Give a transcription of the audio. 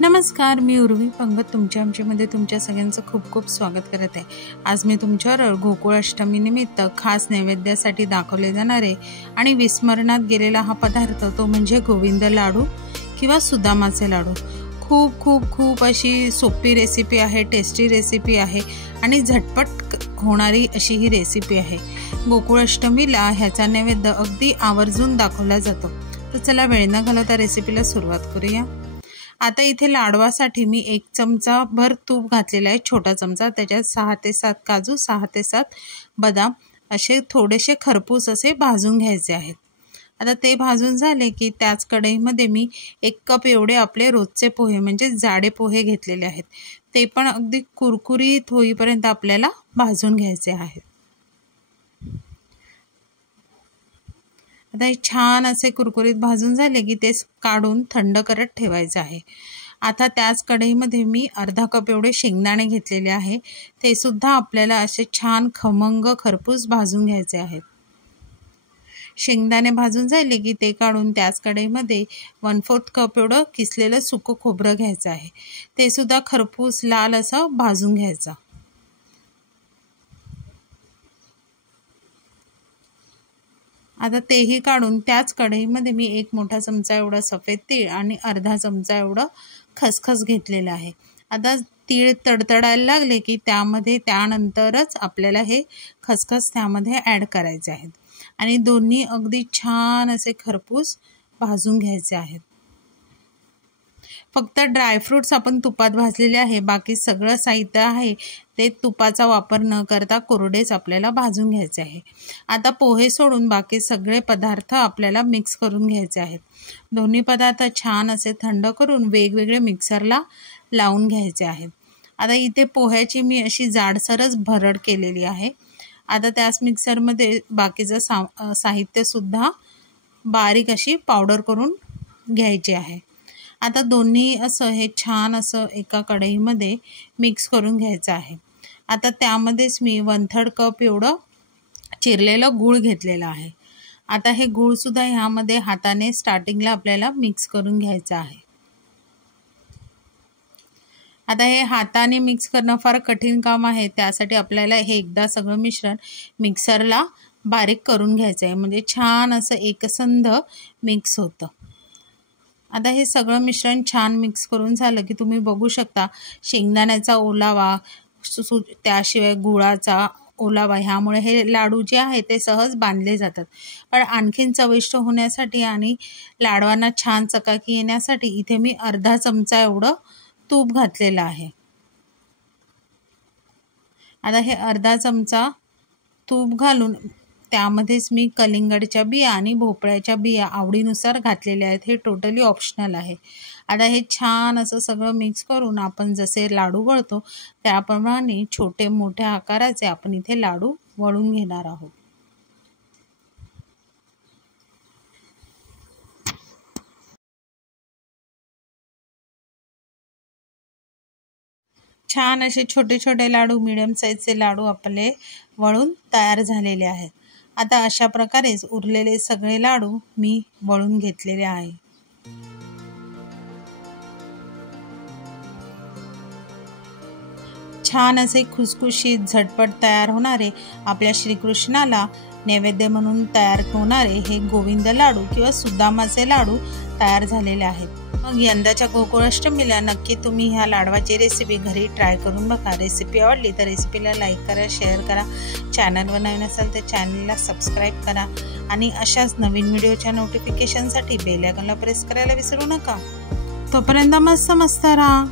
नमस्कार, मी उर्वी पंगत आमच्यामध्ये तुमच्या सगळ्यांचं खूप खूप स्वागत करत आहे। आज मी तुमच्यावर गोकुळाष्टमी निमित्त खास नैवेद्यासाठी दाखवले जाणारे आणि विस्मरणात गेलेला हा पदार्थ तो म्हणजे गोविंद लाडू किंवा सुदामाचे लाडू। खूप खूप खूप अशी सोपी रेसिपी आहे, टेस्टी रेसिपी आहे आणि झटपट होणारी अशी ही रेसिपी आहे। गोकुळाष्टमीला ह्याचा नैवेद्य अगदी आवर्जून दाखवला जातो। तर चला वेळ न घालवता रेसिपीला सुरुवात करूया। आता इथे लाडवासाठी मी 1 चमचा भर तूप घातलेला आहे, छोटा चमचा। त्याच्यात 6 ते 7 काजू, 6 ते 7 बदाम असे थोडेसे खरपूस असे भाजून घ्यायचे आहेत। आता ते भाजून झाले की त्याच कढईमध्ये मी 1 कप एवढे आपले रोजचे पोहे म्हणजे जाडे पोहे घेतलेले आहेत। ते पण अगदी कुरकुरीत होईपर्यंत आपल्याला भाजून घ्यायचे आहेत। आता हे छान असे कुरकुरीत भाजून झाले की ते काढून थंड करत ठेवायचे आहे। आता त्याच कढईमध्ये मी अर्धा कप एवढे शेंगदाणे घेतलेले आहे। ते सुद्धा आपल्याला असे छान खमंग खरपूस भाजून घ्यायचे आहेत। शेंगदाणे भाजून झाले की ते काढून त्याच कढईमध्ये 1/4 कप एवढं किसलेलं सुकं खोबरं घ्यायचं आहे। ते सुद्धा खरपूस लाल असं भाजून घ्यायचं। आता तेही काढून त्याच कढईमध्ये मी 1 मोठा चमचा एवढा सफेद तीळ आणि अर्धा चमचा एवढं खसखस घेतलेलं आहे। आता तीळ तडतडायला लागले की त्यानंतरच आपल्याला हे खसखस त्यामध्ये ॲड करायचे आहेत आणि दोन्ही अगदी छान असे खरपूस भाजून घ्यायचे आहेत। फक्त ड्रायफ्रूट्स आपण तुपात भाजलेले आहे, बाकी सगळं साहित्य आहे ते तुपाचा वापर न करता कोरडेच आपल्याला भाजून घ्यायचे आहे। आता पोहे सोडून बाकी सगळे पदार्थ आपल्याला मिक्स करून घ्यायचे आहेत। दोन्ही पदार्थ छान असे थंड करून वेगवेगळे मिक्सरला लावून घ्यायचे आहेत। आता इथे पोह्याची मी अशी जाडसरच भरड केलेली आहे। आता त्याच मिक्सरमध्ये बाकीचं साहित्य सुद्धा बारीक अशी पावडर करून घ्यायची आहे। आता दोन्ही असं हे छान असं एका कढईमध्ये मिक्स करून घ्यायचं आहे। आता त्यामध्येच मी 1/3 कप एवढं चिरलेलं गूळ घेतलेलं आहे। आता हे गूळ सुद्धा ह्यामध्ये हाताने स्टार्टिंगला आपल्याला मिक्स करून घ्यायचं आहे। आता हे हाताने मिक्स करणं फार कठीण काम आहे, त्यासाठी आपल्याला हे एकदा सगळं मिश्रण मिक्सरला बारीक करून घ्यायचं आहे, म्हणजे छान असं एकसंध मिक्स होतं। आता हे सगळं मिश्रण छान मिक्स करून झालं की तुम्ही बघू शकता शेंगदाण्याचा ओलावा, त्याशिवाय गुळाचा ओलावा ह्यामुळे हे लाडू जे आहे ते सहज बांधले जातात। पण आणखीन चविष्ट होण्यासाठी आणि लाडवांना छान चकाकी येण्यासाठी इथे मी अर्धा चमचा एवढं तूप घातलेलं आहे। आता हे अर्धा चमचा तूप घालून त्यामध्येच मी कलिंगडच्या बिया आणि भोपळ्याच्या बिया आवडीनुसार घातलेल्या आहेत। हे टोटली ऑप्शनल आहे। आता हे छान असं सगळं मिक्स करून आपण जसे लाडू वळतो त्याप्रमाणे छोटे मोठ्या आकाराचे आपण इथे लाडू वळून घेणार आहोत। छान असे छोटे छोटे लाडू, मीडियम साईजचे लाडू आपले वळून तयार झालेले आहेत। आता अशा प्रकारेच उरलेले सगळे लाडू मी वळून घेतलेले आहे। छान असे खुसखुशीत झटपट तयार होणारे आपल्या श्रीकृष्णाला नैवेद्य म्हणून तयार होणारे हे गोविंद लाडू किंवा सुदामाचे लाडू तयार झालेले आहेत। मग यंदाच्या गोकुळाष्टमीला नक्की तुम्ही ह्या लाडवाची रेसिपी घरी ट्राय करून बघा। रेसिपी आवडली तर रेसिपीला लाईक करा, शेअर करा। चॅनलवर नवीन असाल तर चॅनलला सबस्क्राईब करा आणि अशाच नवीन व्हिडिओच्या नोटिफिकेशनसाठी बेल आयकॉनला प्रेस करायला विसरू नका। तोपर्यंत मस्त राहा।